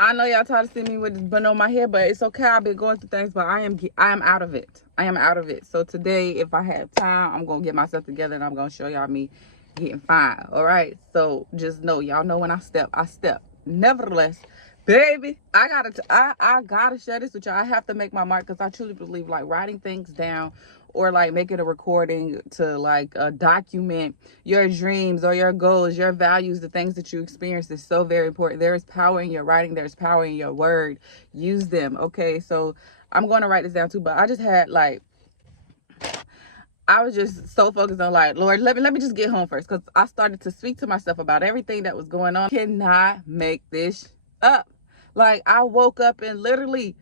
I know y'all tired of seeing me with this bun on my head, but it's okay. I've been going through things, but I am out of it. I am out of it. So today, if I have time, I'm gonna get myself together and I'm gonna show y'all me getting fine. All right. So just know, y'all know when I step, I step. Nevertheless, baby, I gotta share this with y'all. I have to make my mark because I truly believe like writing things down or like making a recording to like document your dreams or your goals, your values, the things that you experience is so very important. There is power in your writing. There's power in your word. Use them. Okay. So I'm going to write this down too, but I just had like, I was just so focused on like, Lord, let me just get home first. Cause I started to speak to myself about everything that was going on. I cannot make this up. Like I woke up and literally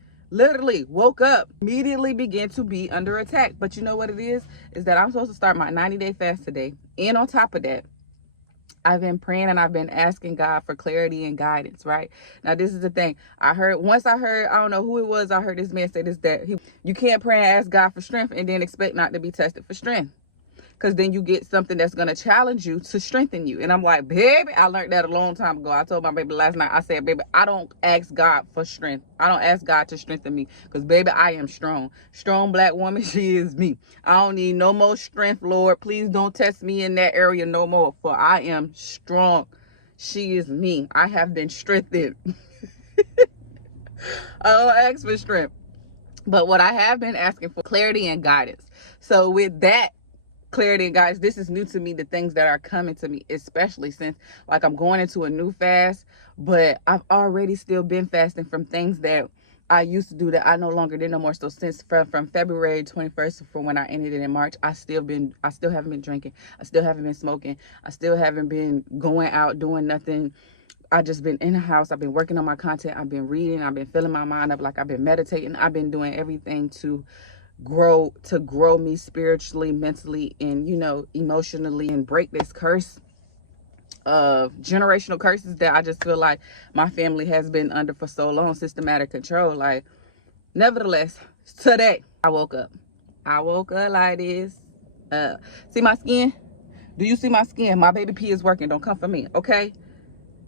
woke up, immediately began to be under attack. But you know what it is that I'm supposed to start my 90-day fast today. And on top of that, I've been praying and I've been asking God for clarity and guidance, right? Now, this is the thing. I don't know who it was, I heard this man say this, that you can't pray and ask God for strength and then expect not to be tested for strength. Because then you get something that's going to challenge you to strengthen you. And I'm like, baby, I learned that a long time ago. I told my baby last night, I said, baby, I don't ask God for strength. I don't ask God to strengthen me. Because, baby, I am strong. Strong black woman, she is me. I don't need no more strength, Lord. Please don't test me in that area no more. For I am strong. She is me. I have been strengthened. I don't ask for strength. But what I have been asking for clarity and guidance. So with that, clarity and guys, this is new to me, the things that are coming to me, especially since like I'm going into a new fast, but I've already still been fasting from things that I used to do that I no longer did no more. So since from February 21st, from when I ended it in March, I still haven't been drinking, I still haven't been smoking, I still haven't been going out doing nothing. I just been in the house. I've been working on my content. I've been reading. I've been filling my mind up. Like I've been meditating. I've been doing everything to grow me spiritually, mentally, and emotionally, and break this curse of generational curses that I just feel like my family has been under for so long, systematic control. Like, nevertheless, today I woke up like this. See my skin? Do you see my skin? My baby P is working. Don't come for me, okay?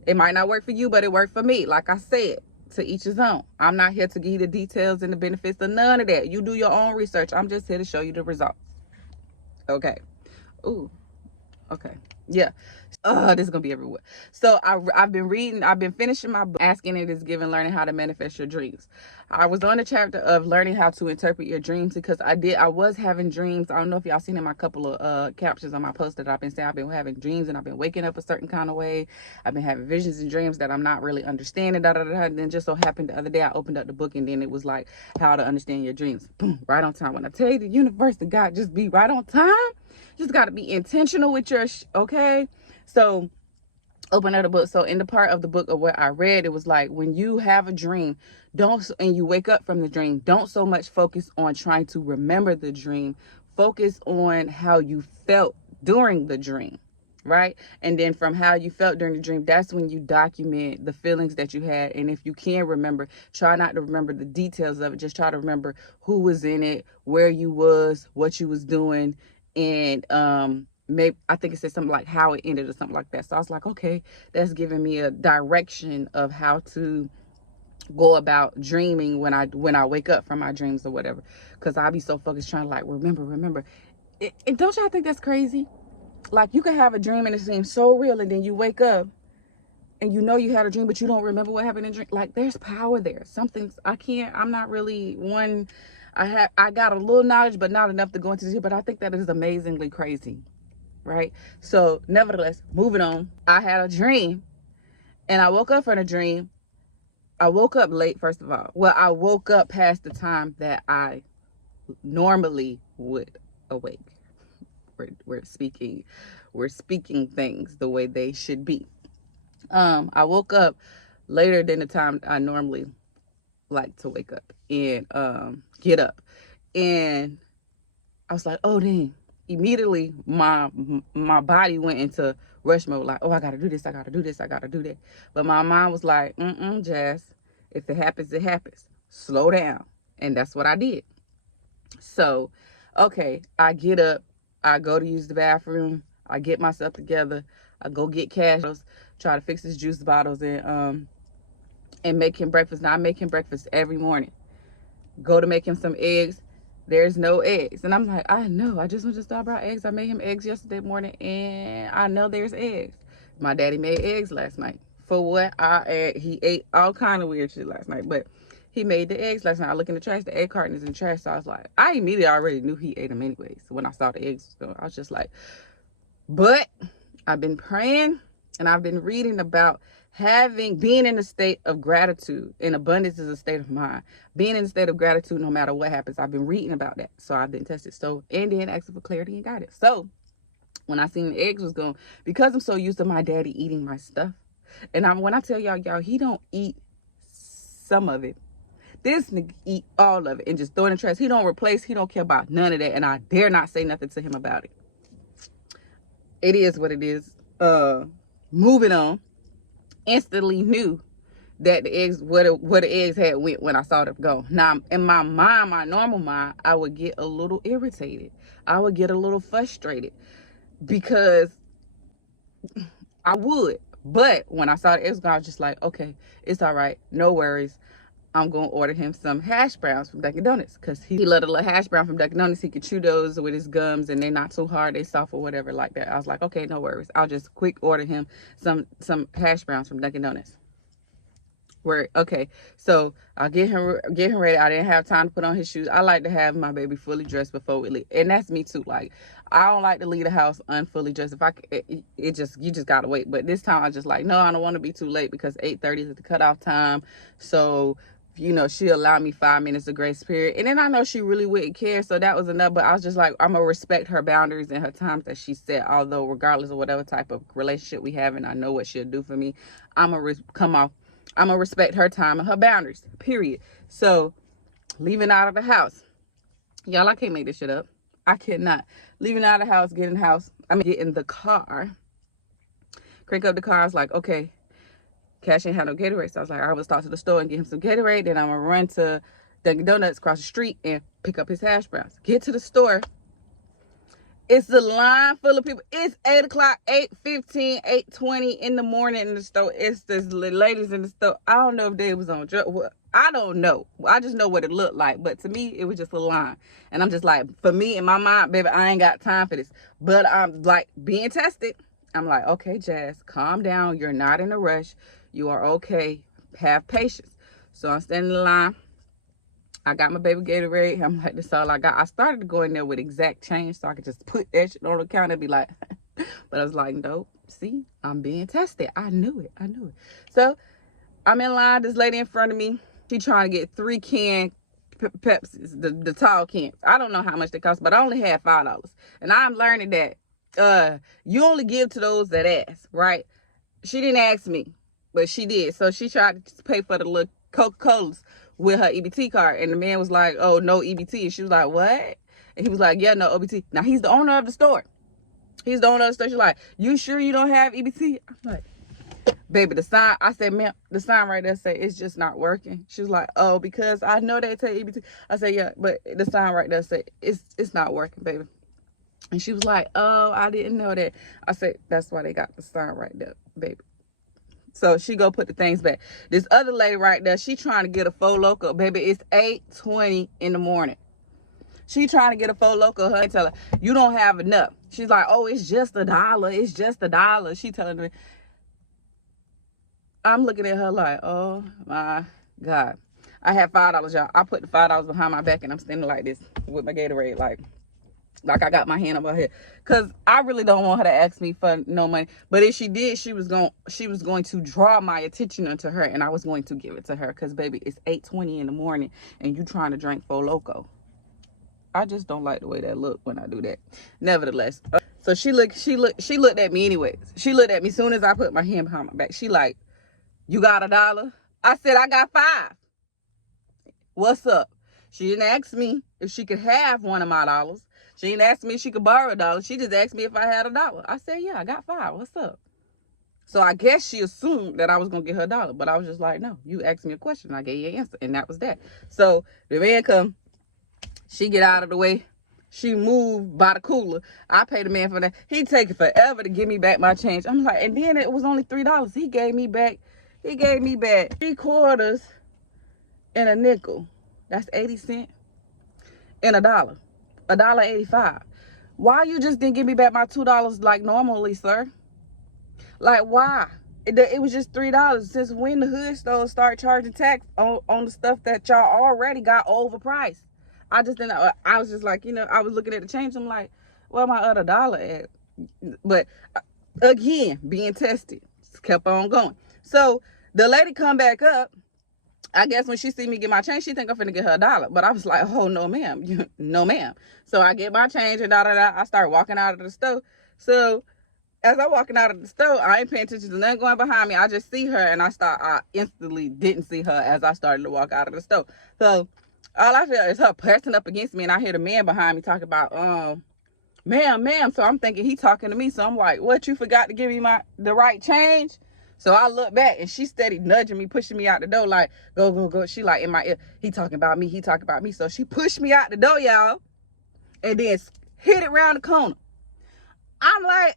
It might not work for you, but it worked for me. Like I said, to each his own. I'm not here to give you the details and the benefits of none of that. You do your own research. I'm just here to show you the results. Okay. Ooh. Okay. Yeah. This is gonna be everywhere. So I've been reading, I've been finishing my book, Asking It Is Given, Learning How to Manifest Your Dreams. I was on the chapter of learning how to interpret your dreams because I was having dreams. I don't know if y'all seen in my couple of captions on my post that I've been saying I've been having dreams and I've been waking up a certain kind of way. I've been having visions and dreams that I'm not really understanding. And then just so happened the other day I opened up the book and then it was like how to understand your dreams. Boom, right on time. When I tell you the universe, the God just be right on time. Just got to be intentional with your okay. So open up the book. So in the part of the book of what I read, it was like when you have a dream, and you wake up from the dream, don't so much focus on trying to remember the dream. Focus on how you felt during the dream, right? And then from how you felt during the dream, that's when you document the feelings that you had. And if you can remember, try not to remember the details of it. Just try to remember who was in it, where you was, what you was doing, and maybe I think it said something like how it ended or something like that. So I was like, okay, that's giving me a direction of how to go about dreaming when I wake up from my dreams or whatever. Because I'll be so focused trying to like remember. And don't y'all think that's crazy? Like you can have a dream and it seems so real, and then you wake up and you know you had a dream, but you don't remember what happened in the dream. Like there's power there. I'm not really one. I got a little knowledge, but not enough to go into this. But I think that is amazingly crazy. Right? So nevertheless, moving on, I had a dream and I woke up from a dream. I woke up late, first of all. Well, I woke up past the time that I normally would awake. We're speaking things the way they should be. I woke up later than the time I normally like to wake up and get up. And I was like, oh dang. Immediately my body went into rush mode, like, oh, I gotta do this, I gotta do this, I gotta do that. But my mind was like, Jazz, if it happens, it happens. Slow down. And that's what I did. So, okay, I get up, I go to use the bathroom, I get myself together, I go get cash, try to fix his juice bottles and and make him breakfast. Now I make him breakfast every morning. Go to make him some eggs. There's no eggs. And I'm like, I know. I just went to store bought eggs. I made him eggs yesterday morning, and I know there's eggs. My daddy made eggs last night. For what? He ate all kind of weird shit last night, but he made the eggs last night. I look in the trash. The egg carton is in the trash. So I was like, I immediately already knew he ate them anyways. So when I saw the eggs, I was just like, but I've been praying and I've been reading about being in a state of gratitude. And abundance is a state of mind. Being in a state of gratitude no matter what happens. I've been reading about that. So I've been tested. So, and then asking for clarity and guidance. So when I seen the eggs was gone, because I'm so used to my daddy eating my stuff. And when I tell y'all, he don't eat some of it. This nigga eat all of it and just throw it in the trash. He don't replace. He don't care about none of that. And I dare not say nothing to him about it. It is what it is. Moving on. Instantly knew that the eggs, where the eggs had went when I saw them go. Now, in my mind, my normal mind, I would get a little irritated. I would get a little frustrated because I would. But when I saw the eggs gone, I was just like, okay, it's all right. No worries. I'm going to order him some hash browns from Dunkin' Donuts because he loved a little hash brown from Dunkin' Donuts. He could chew those with his gums and they're not too hard. They soft or whatever like that. I was like, okay, no worries. I'll just quick order him some hash browns from Dunkin' Donuts. Okay, so I'll get him ready. I didn't have time to put on his shoes. I like to have my baby fully dressed before we leave. And that's me too. Like, I don't like to leave the house unfully dressed. If you just gotta wait. But this time I just like, no, I don't want to be too late because 8:30 is the cutoff time. So, she allowed me 5 minutes of grace period. And then I know she really wouldn't care. So that was enough. But I was just like, I'm going to respect her boundaries and her times that she set. Although regardless of whatever type of relationship we have and I know what she'll do for me, I'm going to respect her time and her boundaries, period. So leaving out of the house. Y'all, I can't make this shit up. I cannot. Leaving out of the house, get in the car. Crank up the car. I was like, okay. Cash ain't had no Gatorade, so I was like, all right, let's talk to the store and get him some Gatorade. Then I'm going to run to Dunkin' Donuts across the street and pick up his hash browns. Get to the store. It's the line full of people. It's 8 o'clock, 8:15, 8:20 in the morning in the store. It's this ladies in the store. I don't know if they was on drugs. I don't know. I just know what it looked like. But to me, it was just a line. And I'm just like, for me, in my mind, baby, I ain't got time for this. But I'm like being tested. I'm like, okay, Jazz, calm down. You're not in a rush. You are okay. Have patience. So I'm standing in line. I got my baby Gatorade. I'm like, that's all I got. I started to go in there with exact change so I could just put that shit on the counter and be like, but I was like, nope. See, I'm being tested. I knew it. So I'm in line. This lady in front of me, she trying to get 3 can Pepsis, the tall cans. I don't know how much they cost, but I only had $5. And I'm learning that you only give to those that ask, right? She didn't ask me, but she did. So she tried to pay for the little Coca-Colas with her EBT card. And the man was like, oh, no EBT. And she was like, what? And he was like, yeah, no EBT. Now, he's the owner of the store. She's like, you sure you don't have EBT? I'm like, baby, the sign. I said, ma'am, the sign right there say it's just not working. She was like, oh, because I know they take EBT. I said, yeah, but the sign right there say it's not working, baby. And she was like, oh, I didn't know that. I said, that's why they got the sign right there, baby. So she go put the things back. This other lady right there, she trying to get a Four Loko. Baby, it's 8:20 in the morning. She trying to get a Four Loko. Her and tell her, you don't have enough. She's like, oh, it's just $1. It's just $1. She telling me. I'm looking at her like, oh my God. I have $5, y'all. I put the $5 behind my back and I'm standing like this with my Gatorade, like I got my hand up her head, because I really don't want her to ask me for no money. But if she did, she was going to draw my attention into her, and I was going to give it to her, because baby, it's 8:20 in the morning and you trying to drink Four Loko. I just don't like the way that look when I do that. Nevertheless, so she looked at me anyways. She looked at me soon as I put my hand behind my back. She like, you got $1? I said, I got 5. What's up? She didn't ask me if she could have one of my dollars. She didn't ask me if she could borrow $1. She just asked me if I had $1. I said, yeah, I got 5. What's up? So I guess she assumed that I was going to get her $1. But I was just like, no, you asked me a question. I gave you an answer. And that was that. So the man come. She get out of the way. She moved by the cooler. I paid the man for that. He taking forever to give me back my change. I'm like, and then it was only $3. He gave me back. He gave me back 3/4 and a nickel. That's 80 cents and $1.85. Why you just didn't give me back my $2 like normally, sir? Like, why? It was just $3. Since when the hood stores start charging tax on the stuff that y'all already got overpriced? I just didn't. I was just like, I was looking at the change. I'm like, where my other dollar at? But again, being tested, just kept on going. So the lady come back up. I guess when she see me get my change, she think I'm finna get her $1. But I was like, oh, no, ma'am. No, ma'am. So I get my change and I start walking out of the store. So as I'm walking out of the store, I ain't paying attention to nothing going behind me. I just see her and I instantly didn't see her as I started to walk out of the store. So all I feel is her pressing up against me, and I hear the man behind me talking about, ma'am. So I'm thinking he talking to me. So I'm like, what, you forgot to give me the right change? So I look back and she steady nudging me, pushing me out the door, like, go. She like in my ear, he talking about me. So she pushed me out the door, y'all, and then hit it around the corner. I'm like,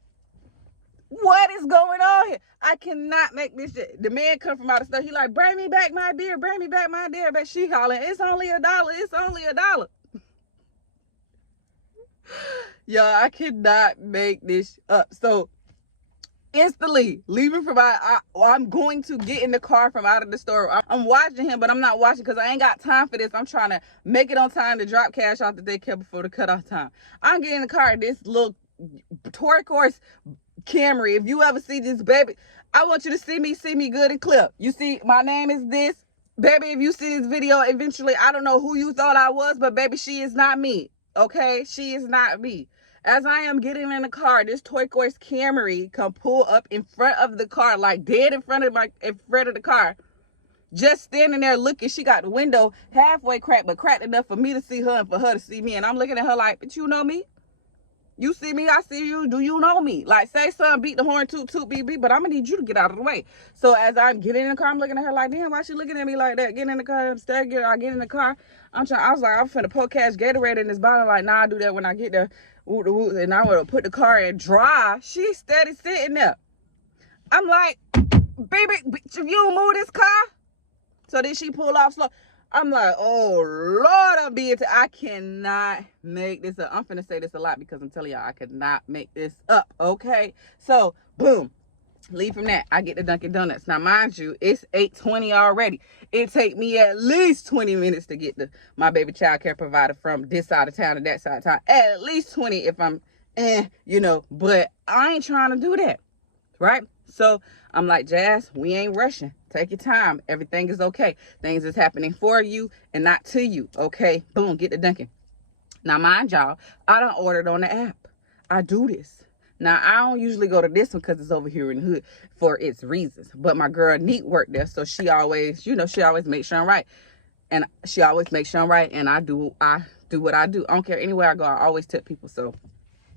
what is going on here? I cannot make this shit. The man come from out of the store. He like, bring me back my beer. But she hollering, it's only $1. Y'all, I cannot make this up. So instantly leaving from I'm going to get in the car from out of the store. I'm watching him, but I'm not watching because I ain't got time for this. I'm trying to make it on time to drop cash off the daycare before the cutoff time. I'm getting in the car. This little turquoise Camry, if you ever see this, baby, I want you to see me good and clear. You see, my name is this. Baby, if you see this video eventually, I don't know who you thought I was, but baby, she is not me. Okay? She is not me. As I am getting in the car, this turquoise Camry come pull up in front of the car, like dead in front of the car. Just standing there looking. She got the window halfway cracked, but cracked enough for me to see her and for her to see me. And I'm looking at her like, but you know me? You see me, I see you. Do you know me? Like, say something, beat the horn, toot, beep, but I'm going to need you to get out of the way. So as I'm getting in the car, I'm looking at her like, damn, why she looking at me like that? Get in the car, I get in the car. I was like, I'm finna pour cash Gatorade in this bottle. Like, nah, I do that when I get there. And I want to put the car in dry. She steady sitting there. I'm like, baby, if you don't move this car. So then she pull off slow. I'm like, oh, Lord, I cannot make this up. I'm finna say this a lot because I'm telling y'all I could not make this up, okay? So, boom. Leave from that. I get the Dunkin' Donuts. Now, mind you, it's 8:20 already. It take me at least 20 minutes to get my baby child care provider from this side of town to that side of town. At least 20 if I'm, but I ain't trying to do that, right? So, I'm like, Jazz, we ain't rushing. Take your time. Everything is okay. Things is happening for you and not to you. Okay? Boom, get the Dunkin'. Now, mind y'all, I done ordered on the app. I do this. Now, I don't usually go to this one because it's over here in the hood for its reasons. But my girl Neat worked there, so she always makes sure I'm right. And I do what I do. I don't care anywhere I go. I always tip people. So,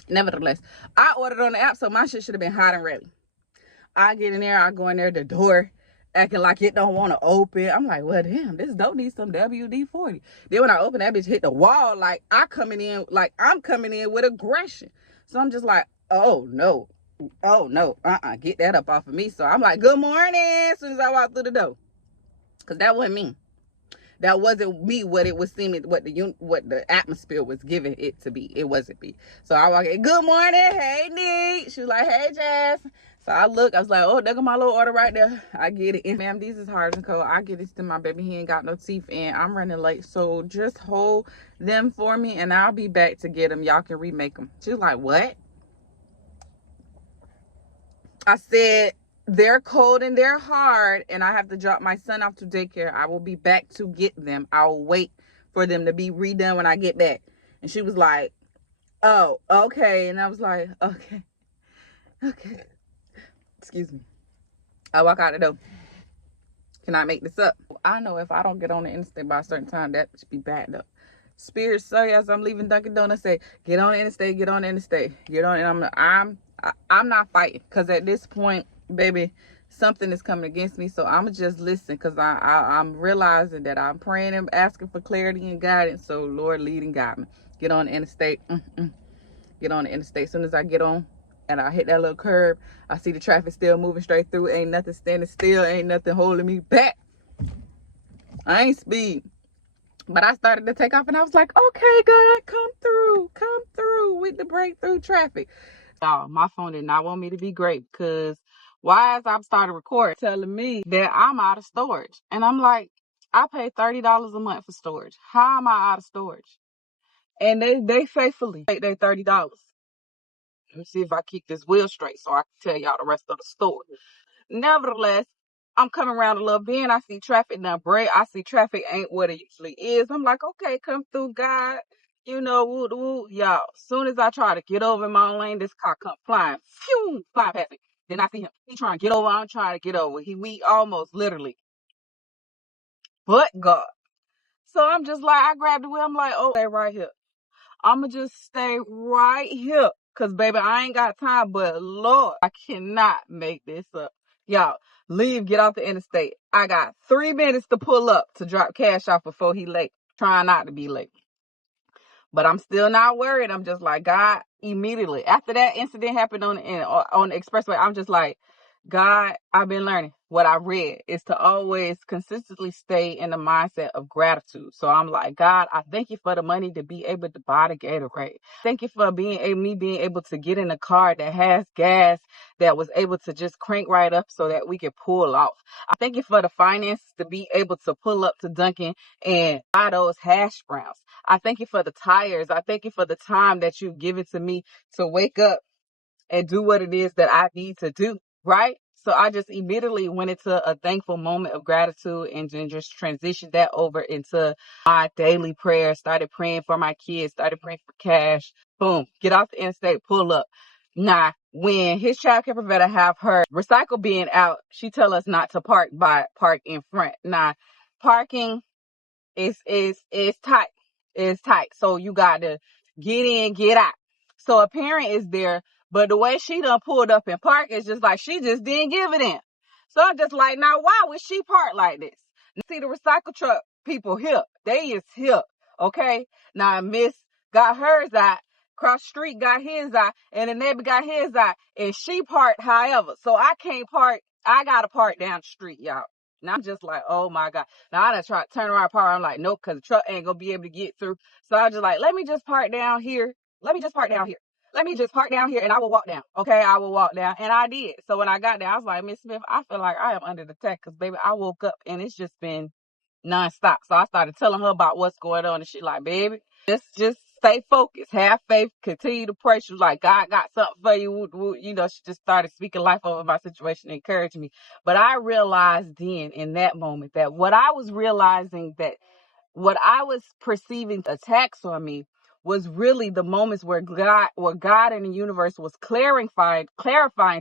nevertheless, I ordered on the app, so my shit should have been hot and ready. I get in there, I go in there, the door acting like it don't want to open. I'm like, well, damn, this door needs some WD-40. Then when I open that bitch, hit the wall, like I'm coming in with aggression. So I'm just like, oh no, get that up off of me. So I'm like, good morning, as soon as I walk through the door, because that wasn't me. That wasn't me. What it was seeming, what the atmosphere was giving it to be. It wasn't me. So I walk in, good morning, hey Neat. She was like, hey Jazz. So I was like, oh, there go my little order right there. I get it. And ma'am, these is hard and cold. I get this to my baby. He ain't got no teeth and I'm running late. So just hold them for me and I'll be back to get them. Y'all can remake them. She was like, what? I said, they're cold and they're hard and I have to drop my son off to daycare. I will be back to get them. I'll wait for them to be redone when I get back. And she was like, oh, okay. And I was like, okay. Excuse me. I walk out the door. Can I make this up? I know if I don't get on the interstate by a certain time, that should be backed up. Spirit say as I'm leaving Dunkin' Donuts, say, get on the interstate, get on the interstate. Get on, and I'm not fighting. Because at this point, baby, something is coming against me. So I'm just listen because I'm realizing that I'm praying and asking for clarity and guidance. So Lord, lead and guide me. Get on the interstate. Get on the interstate. As soon as I get on, and I hit that little curb. I see the traffic still moving straight through. Ain't nothing standing still. Ain't nothing holding me back. I ain't speed. But I started to take off and I was like, okay, God, come through with the breakthrough traffic. Y'all, my phone did not want me to be great because why as I started recording telling me that I'm out of storage. And I'm like, I pay $30 a month for storage. How am I out of storage? And they faithfully take their $30. Let me see if I keep this wheel straight so I can tell y'all the rest of the story. Nevertheless, I'm coming around a little bend. I see traffic now break. I see traffic ain't what it usually is. I'm like, okay, come through, God. You know, woo woo. Y'all, as soon as I try to get over in my own lane, this car come flying. Phew, flying past me. Then I see him. He trying to get over. I'm trying to get over. We almost literally. But God. So I'm just like, I grabbed the wheel. I'm like, oh, stay right here. I'ma just stay right here. Cause baby, I ain't got time, but Lord, I cannot make this up. Y'all, leave, get off the interstate. I got 3 minutes to pull up to drop cash off before he late. Trying not to be late. But I'm still not worried. I'm just like, God, immediately. After that incident happened on the expressway, I'm just like, God, I've been learning. What I read is to always consistently stay in the mindset of gratitude. So I'm like, God, I thank you for the money to be able to buy the Gatorade. Thank you for me being able to get in a car that has gas that was able to just crank right up so that we could pull off. I thank you for the finances to be able to pull up to Dunkin and buy those hash browns. I thank you for the tires. I thank you for the time that you've given to me to wake up and do what it is that I need to do, right? So I just immediately went into a thankful moment of gratitude and then just transitioned that over into my daily prayer. Started praying for my kids, started praying for cash. Boom, get off the interstate, pull up. Now, when his child care provider have her recycle bin out, she tell us not to park in front. Now, parking is tight. It's tight. So you got to get in, get out. So a parent is there, but the way she done pulled up and parked is just like she just didn't give it in. So I'm just like, now why would she park like this? See the recycle truck people here. They is here. Okay. Now Miss got hers out. Cross street got his out, and the neighbor got his out, and she parked however. So I can't park. I gotta park down the street, y'all. Now I'm just like, oh my God. Now I done try to turn around park. I'm like, nope, because the truck ain't gonna be able to get through. So I was just like, let me just park down here. Let me just park down here. Let me just park down here and I will walk down. Okay, I will walk down. And I did. So when I got there, I was like, Miss Smith, I feel like I am under the attack because baby, I woke up and it's just been nonstop. So I started telling her about what's going on, and she like, baby, just stay focused, have faith, continue to pray. She was like, God got something for you. You know, she just started speaking life over my situation, encouraging me. But I realized then in that moment that what I was perceiving attacks on me was really the moments where God in the universe was clarifying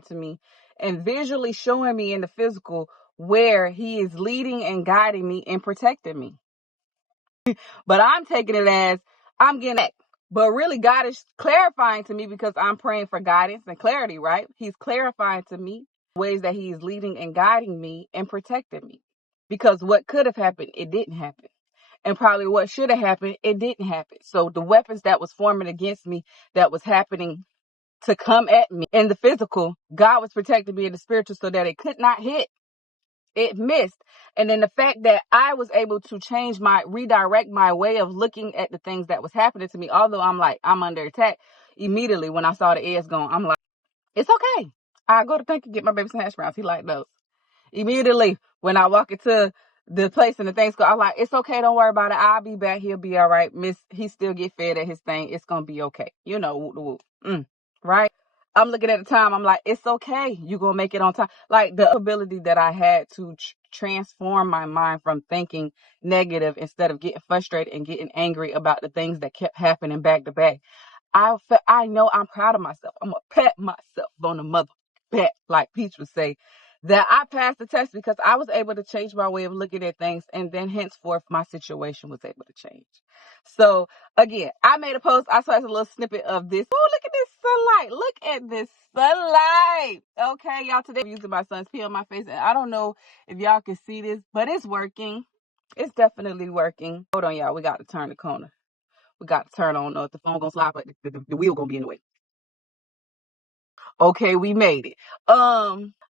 to me and visually showing me in the physical where he is leading and guiding me and protecting me. But I'm taking it as I'm getting that. But really, God is clarifying to me because I'm praying for guidance and clarity, right? He's clarifying to me ways that he is leading and guiding me and protecting me. Because what could have happened, it didn't happen. And probably what should have happened, it didn't happen. So the weapons that was forming against me, that was happening to come at me in the physical, God was protecting me in the spiritual so that it could not hit. It missed. And then the fact that I was able to redirect my way of looking at the things that was happening to me, although I'm under attack, immediately when I saw the ads going, I'm like, it's okay. I go to Dunkin' get my baby some hash browns. He like those. Immediately when I walk into the place and the things go, I'm like, it's okay. Don't worry about it. I'll be back. He'll be all right. He still get fed at his thing. It's going to be okay. You know, whoop, whoop. Right? I'm looking at the time. I'm like, it's okay. You're going to make it on time. Like the ability that I had to transform my mind from thinking negative instead of getting frustrated and getting angry about the things that kept happening back to back. I know I'm proud of myself. I'm going to pat myself on the mother back, like Peach would say, that I passed the test because I was able to change my way of looking at things. And then henceforth, my situation was able to change. So again, I made a post. I saw a little snippet of this. Oh, look at this sunlight. Look at this sunlight. Okay, y'all, today I'm using my son's pee on my face. And I don't know if y'all can see this, but it's working. It's definitely working. Hold on, y'all. We got to turn the corner. We got to turn on. If the phone gonna slide, but the wheel gonna be in the way. Okay, we made it.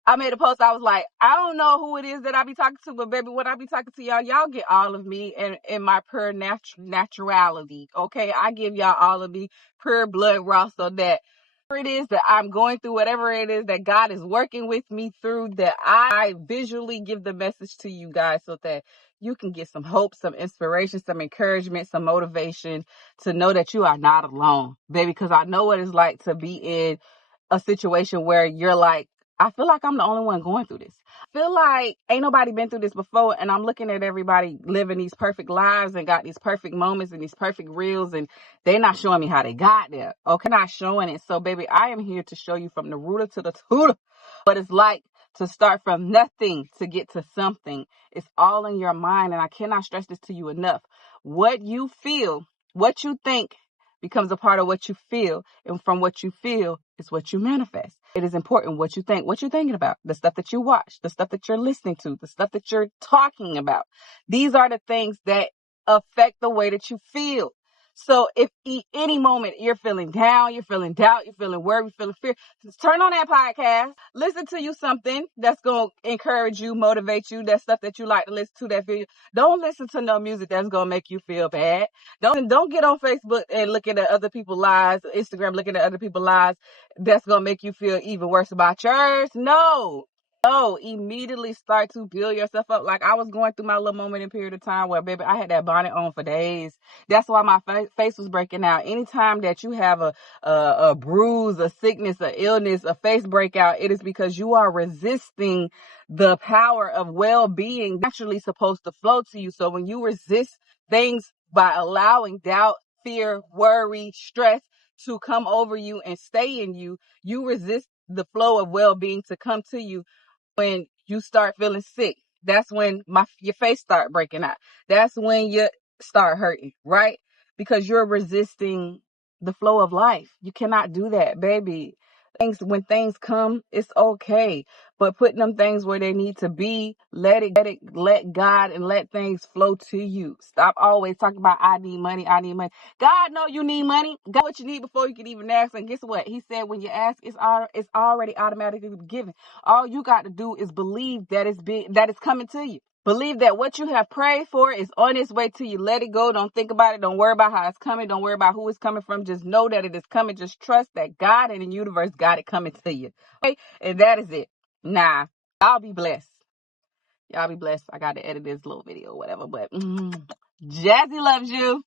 I made a post. I was like, I don't know who it is that I be talking to, but baby, when I be talking to y'all get all of me and my pure naturality. Okay, I give y'all all of me pure blood raw, so that whatever it is that I'm going through, whatever it is that God is working with me through, that I visually give the message to you guys so that you can get some hope, some inspiration, some encouragement, some motivation to know that you are not alone, baby, because I know what it's like to be in a situation where you're like, I feel like I'm the only one going through this. I feel like ain't nobody been through this before, and I'm looking at everybody living these perfect lives and got these perfect moments and these perfect reels, and they're not showing me how they got there. Okay, not showing it. So, baby, I am here to show you from the rooter to the tutor what it's like to start from nothing to get to something. It's all in your mind, and I cannot stress this to you enough. What you feel, what you think, becomes a part of what you feel, and from what you feel is what you manifest. It is important what you think, what you're thinking about, the stuff that you watch, the stuff that you're listening to, the stuff that you're talking about. These are the things that affect the way that you feel. So if any moment you're feeling down, you're feeling doubt, you're feeling worry, you're feeling fear, just turn on that podcast, listen to you something that's going to encourage you, motivate you, that stuff that you like to listen to, that feel. Don't listen to no music that's going to make you feel bad. Don't get on Facebook and looking at other people's lives, Instagram looking at other people's lives. That's going to make you feel even worse about yours. No, immediately start to build yourself up. Like I was going through my little moment in period of time where, baby, I had that bonnet on for days. That's why my face was breaking out. Anytime that you have a bruise, a sickness, a illness, a face breakout, it is because you are resisting the power of well-being naturally supposed to flow to you. So when you resist things by allowing doubt, fear, worry, stress to come over you and stay in you, you resist the flow of well-being to come to you. When you start feeling sick, that's when your face start breaking out. That's when you start hurting, right? Because you're resisting the flow of life. You cannot do that, baby. When things come, it's okay. But putting them things where they need to be, let God and let things flow to you. Stop always talking about I need money. God know you need money. God what you need before you can even ask. And guess what? He said when you ask, it's already automatically given. All you got to do is believe that it's coming to you. Believe that what you have prayed for is on its way to you. Let it go. Don't think about it. Don't worry about how it's coming. Don't worry about who it's coming from. Just know that it is coming. Just trust that God and the universe got it coming to you. Okay? And that is it. Nah, y'all be blessed. Y'all be blessed. I got to edit this little video or whatever. But Jazzy loves you.